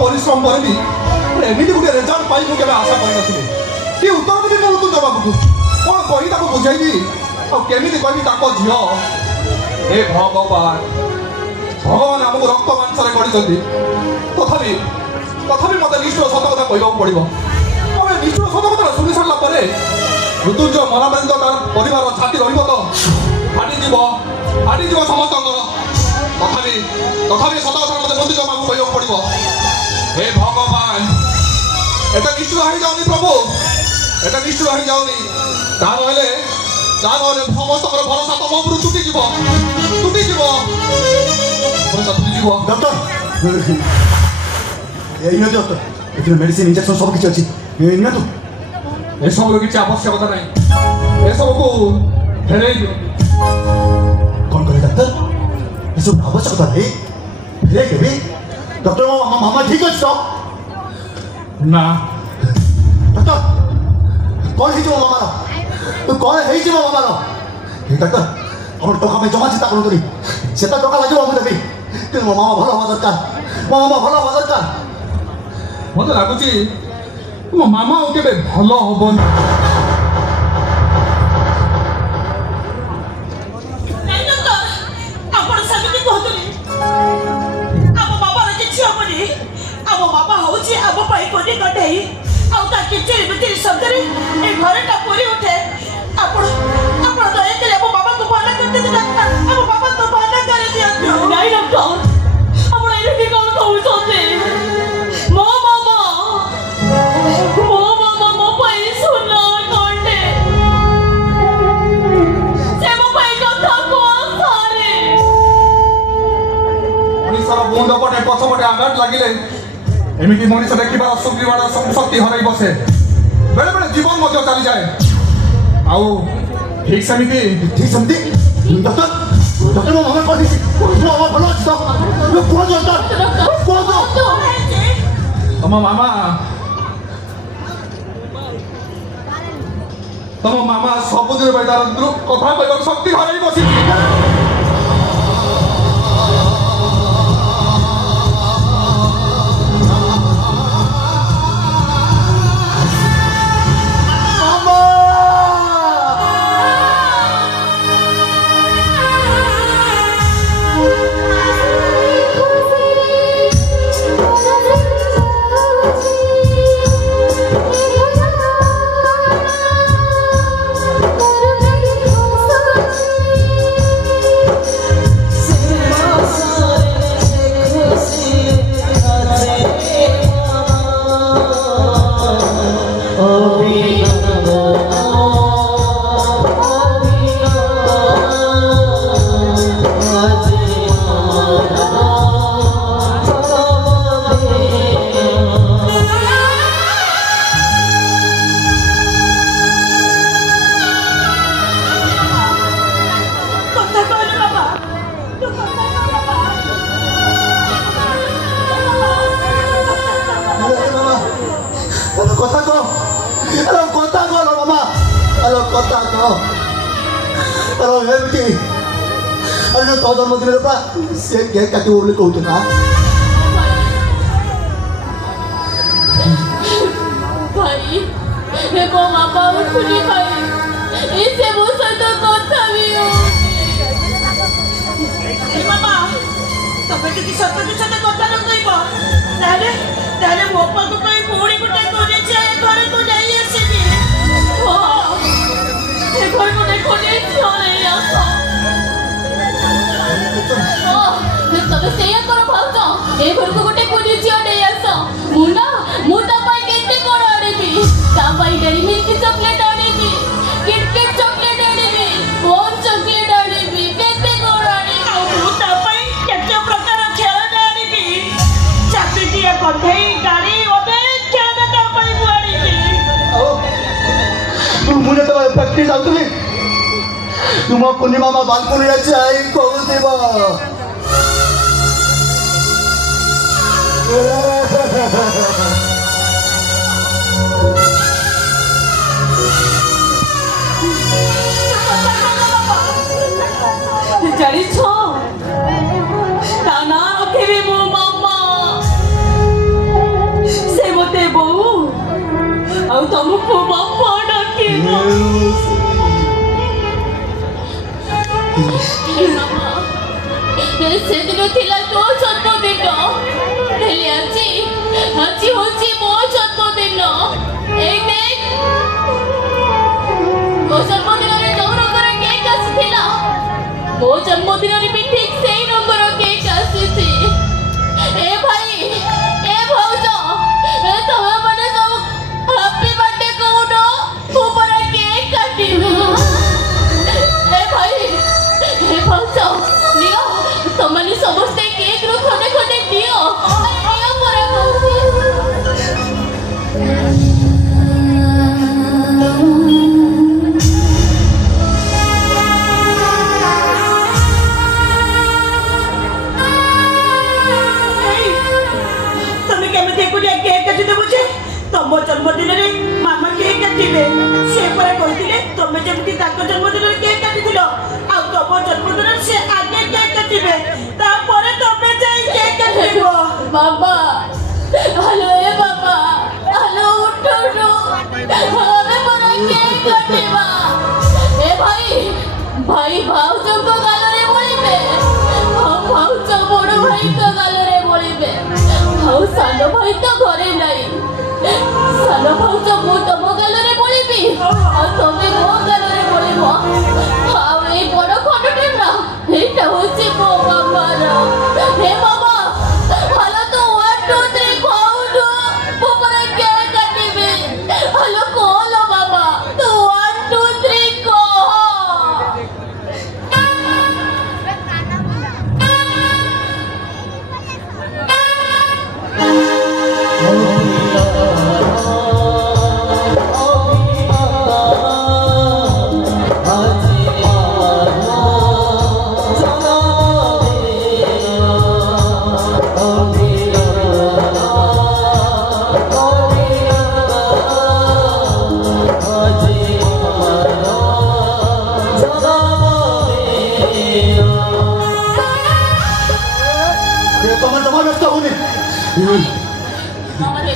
परिश्रम करी एमती गोटे रेजल्ट पाई मुझे आशा कर कि उत्तर देवी कौन तू जवाब को कौन कही बुझेबी आमती कहबी झील हे भगवान भगवान आमको रक्त मांसरे गढ़ी तथापि तथापि मत निष्ठुर सत कथा कहवाक पड़ो आम निष्ठुर सत कथा शुणी सारा मृत्युंजय मरामृत तार परिवार छाती रही तो फाटीज समस्त तथापि तथापि सत कथा मत बंदी जमा कहवाक पड़ो हे भगवान एटा निष्ठुर हो जाऊनी प्रभु एटा निष्ठुर हो जाऊनी समस्त भरोसा तुम उपरू तुटी डॉक्टर ये मेडिसिन इंजेक्शन सब किसी अच्छी निया तो ए सब किसी आवश्यकता नहीं ए सब को फेरे कौन करे डॉक्टर ये सब आवश्यकता नहीं फेरे के डॉक्टर मामा ठीक अच्छे तो ना डॉक्टर कौन है जो मामा तो कौन है जो मामा डॉक्टर हम टका में जमा चिंता करूँ तुरी से टका लगे हम देवी कि मामा भल हवा दरकार मामा भल हवा दरकार मत लगुच मो मामा के भल हम मुंड पटे पछपटे आघात लगिले एमती मनीष देखा शुक्रिवार शक्ति हर बसे बेले बेले जीवन चली जाए आउ ठीक सेमती डॉक्टर डॉक्टर मो मामा कौन मो मामा भल अच्छे तो कौन डॉक्टर तुम मामा सबुदिन कथा कह शक्ति हर बसी केक काटी बोले कहते ना भाई देखो मामा उठुनी भाई इसे वो सदा कथा भी हो मामा तबे टिके सत्य सत्य कथा न कहबो ताले वो पा को कई पूरी कुटे कोने छे घरे को जाई आसीबी हो ए घर को देखो ने छोरे आसो तबे सेया करो भाउतो ए घर को गोटे पुरी झियो डे आसो मुंडा पाई केते कोन आडीबी ता पाई डेरी मिल्क चॉकलेट आडीबी किटकैट चॉकलेट आडीबी कोन चॉकलेट आडीबी केते कोन आडीबी मुंडा पाई केते प्रकार खेळना आडीबी चाकरीटिया कथई गाड़ी ओते खेळना ता पाई आडीबी ओ मुने तो फैक्ट्री जाऊँ तुम पूर्णिमा बालकनी आई कहूब जानी ना रखे मो मामा से मते बो आ तुमको बापा डाके से दिन थिला तो जन्मदिन हेले আজি হচ্ছে মো জন্মদিন এই দেখ মো জন্মদিନରେ ଯୋଉ ରଙ୍ଗର କେକ୍ ଆସିଥିଲା ମୋ ଜନ୍ମଦିନରେ ବି ଠିକ୍ ସେଇ ରଙ୍ଗର କେକ୍ ଆସିଛି ଏ ଭାଇ ଏ ଭାଉଜ ଏ ତମେ ମାନେ ସବୁ ହ୍ୟାପି ବାର୍ଥଡେ କହୁନ ମୁଁ ପରା କେକ୍ କାଟିବି ଏ ଭାଇ ଏ ଭାଉଜ ନିଅ ତମମାନେ ସମସ୍ତେ କେକ୍ ରୁ ଖଣ୍ଡେ ଖଣ୍ଡେ ନିଅ ନିଅ ପରା କହୁଛି तुम जन्मदिन मामा केक काटिले से परा कहते तुम जमी जन्मदिन केक काटी तुम जन्मदिन से आगे केक काटे तुम जाए केक काट बाबा हेलो ए बाबा हेलो उठो हमें परा केक काटेबा ए भाई भाई भाउजो को गालरे बोलिबे भाउजो बड़ भाई को गालरे बोलिबे भाउ सानो भाई तो घरे नहीं सानो भाउज मु तम गालरे बोलिबी आ तमे मो गालरे बोलिबो आ ए बड़ खटटे ना एटा होची मो बाबार हे बाबा हलो तो 1 2 3 खाउनु मो परा के काटिबे हलो कोलो बाबा तू 1 2 3 को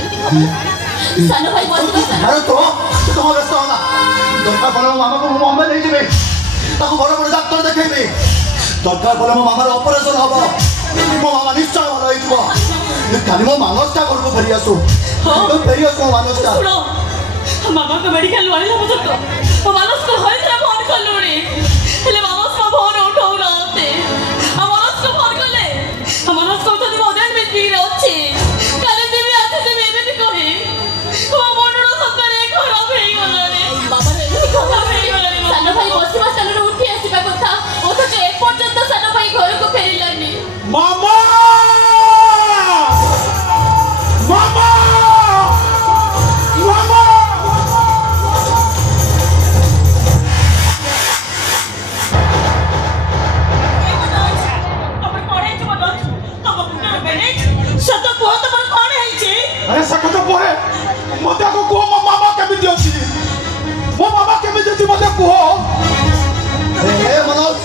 सानो भाई बोल अरे तो तुम व्यस्त होना दरकार पड़े मो मामा को मो बॉम्बे नहीं जीवे ताको बड़ बड़ डॉक्टर देखेबे दरकार पड़े मो मामार ऑपरेशन हबो मो मामा निश्चय भलो होइबो खाली मो मानसटा घर को फेरी आसु तो फेरी आसु मानसटा सुनो मामा को मेडिकल वाले हम तो वो मानस को हर तरह फोन कर लोड़ी ले मानस को फोन उठाओ रहते मानस को फोन कर ले मानस को तो मोदन में पी रहछे काले देवी आते से मेरे को है वो मोडो सतरे खराब हे गला रे बाबा रे खराब हे गला रे सानो भाई बसिबा स्थान रे उठी आसीबा कथा ओ तो ए पर्यंत सानो भाई घर को फेरिलानी मामा मामा मामा सत बहुत बड़ कोन है जे अरे सकत परे मते को को मो मामा केमिति अछि मो मामा केमिति अछि मते को ए मनोज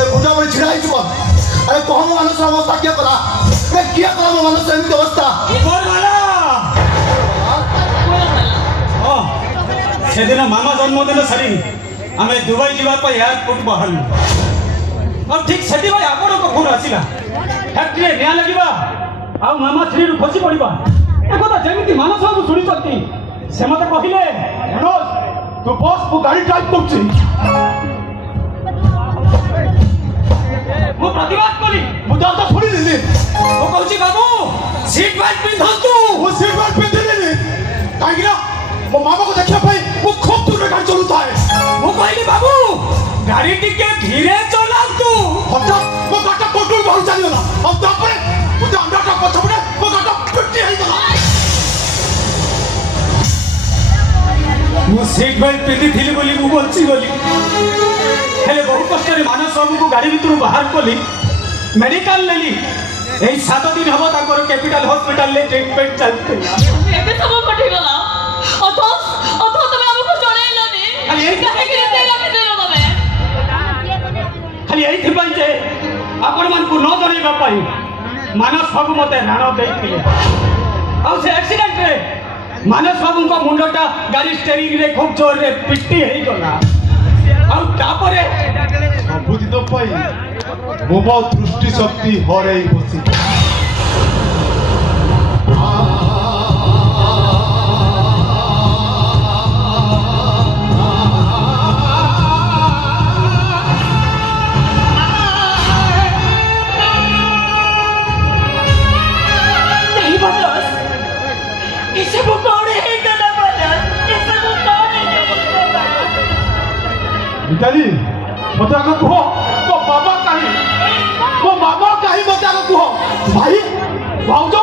ए बुढ़ा बड़ी छिड़ाई छो अरे कहम मानस अवस्था क्या करा ए क्या करा मो मानस एमती अवस्था बोल वाला ओ सेदिन मामा जन्मदिन सरी आमे दुबई जीवा पर एयरपोर्ट बाहर और ठीक सेदी भाई आपण को फोन आसिला फैक्ट्री निया लगिबा आ मामा थ्री रु खसी पड़िबा ए কথা जेमिति मानस बाबू सुनि सकती से मते कहिले मनोज तू बस को गाड़ी ड्राइव करछि मो प्रतिवाद करी मु तो छोड़ी देली ओ कहछि बाबू सीट बेल्ट पिंधंतु वो सीट बेल्ट पिंधेली काहेकि मो मामा को देखिया भाई वो खूब दूर गाड़ी चलुता है मु कहली बाबू गाड़ी टिके धीरे चलातु हठात मो गाटा कंट्रोल बाहर चली गला अब तापरे मुझे अंदर का पछपड़े मो गाटा पिट्टी है गला ମୁଁ ସିଟ୍ ବେଲ୍ଟ ପିନ୍ଧିଥିଲି ବୋଲି ମୁଁ ବଞ୍ଚିଗଲି। ହେଲେ ବହୁ କଷ୍ଟରେ ମାନସ ବାବୁଙ୍କୁ ଗାଡ଼ି ଭିତରୁ ବାହାର କଲି, ମେଡିକାଲ ନେଲି। এই 7 দিন হব তাଙ୍କର ক্যাপিটাল হসপিটালে ট্রিটমেন্ট চালଥିଲା। ଏବେ ସବୁ କଟିଗଲା। ଅଥ ତମେ ଆମକୁ ଜଣେଇଲନି। କାହିଁକି ଏତେ ରଖିଦେଲ ତମେ? ଖାଲି ଏଇଥିପାଇଁ ଯେ ଆପଣମାନଙ୍କୁ ନ ଜଣେଇବା ପାଇଁ ମାନସ ବାବୁ ମୋତେ ରାଣ ଦେଇଥିଲେ। ଆଉ ସେ ଆକ୍ସିଡେଣ୍ଟରେ ମାନସ ବାବୁଙ୍କ ମୁଣ୍ଡଟା ଗାଡ଼ି ଷ୍ଟେରିଂରେ ଖୁବ୍ ଜୋରରେ ପିଟି ହେଇଗଲା। ଆଉ ତାପରେ ସବୁଦିନ ପାଇଁ ମୁଁ ମୋ ଦୃଷ୍ଟି ଶକ୍ତି ହରେଇ ବସି मिताली मत आगे कह मो बाबा कहीं मो मामा कहीं मत आगे कह भाई भाउज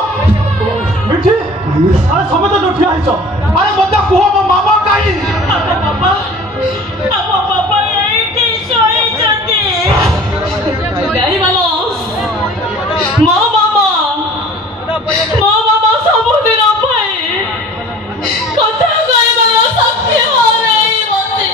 मिठी अरे समझ उठी आइछ अरे मत कह मो मामा कहीं बाबा एठी सोई जति गाड़ी वाला मो मामा सब दिन भाई कथा गाड़ी वाला सत्य हारे बसे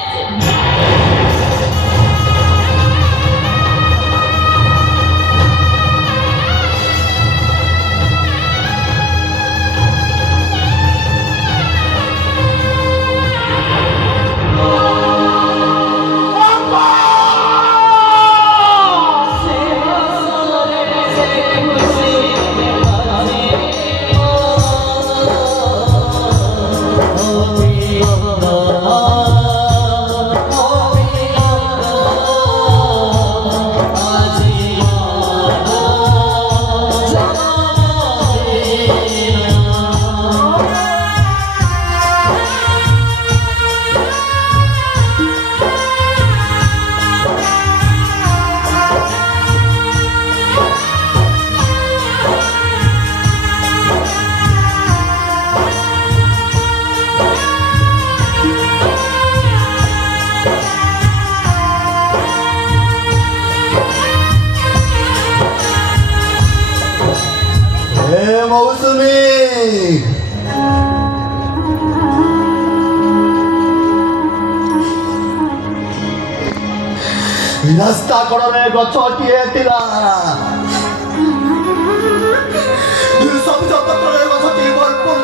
रास्ता कड़े गछटिए सबुज पत्र गछटी भरपूर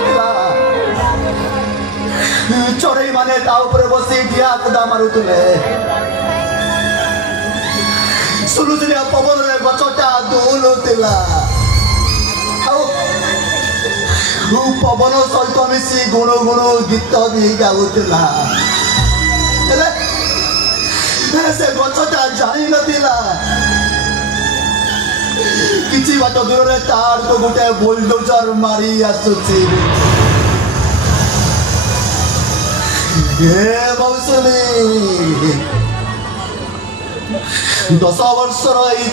चढ़ई माने बसी ठिया खुदा मारुले सुलुसुलिया पवन गछटा दुलुला पवन सहित मिसी गुणु गुणु गीत भी गाउला से गछटा जानी नथिला किछि बाट दूर रे तार को गोटे बुलडोजर मारी आसुची हे मौसुमी 10 वर्ष रही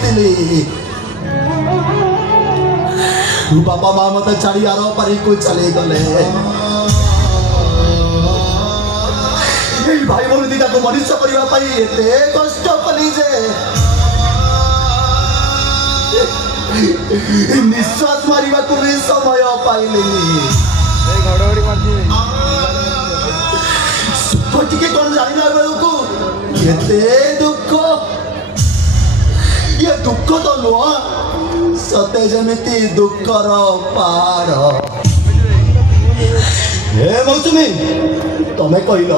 बाबा माँ मत छाड़ी आर पारी को चले गले भाई बोल दीदा को मनुष्य करने एते कष्ट कली जे निश्वास मारिबा को भी समय पाइलेनी टिके कौन जाना बेलू एते दुख ये दुख तो नुह सते जमिति दुखर पार हे मौसुमी तमें कहल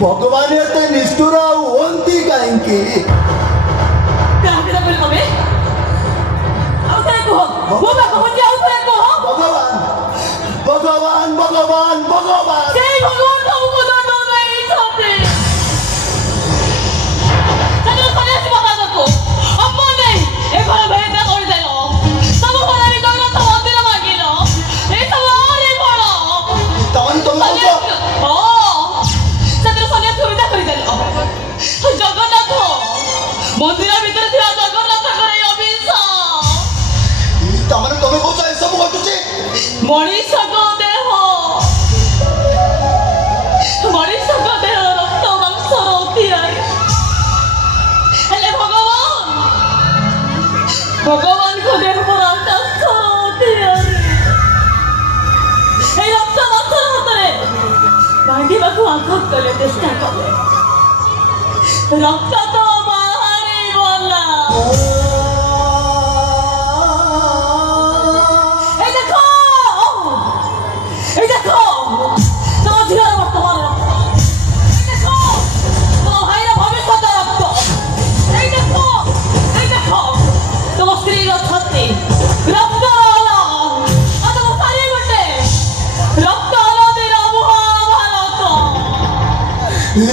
भगवान एते निष्ठुर होती कहीं भगवान भगवान भगवान भगवान जगन्नाथ मंदिर भीतर जगन्नाथ तमने तमे कौन ए सब घटुचे मनीष को देह को आघात कले चेष्टा कले रक्त तो बाहरी बोला ए देखो तो धीरे वर्तमान रक्त ए देखो तो भाई भविष्य रक्त ए देखो तो स्त्री छाती रक्त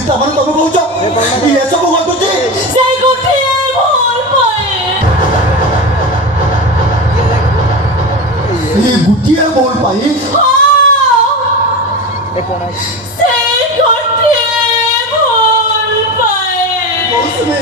तमन तुम कहूच ये सब घटुची से गोटिए भूल पाए ये गुटिए बोल पाई से गोटिए भूल पाए मौसमी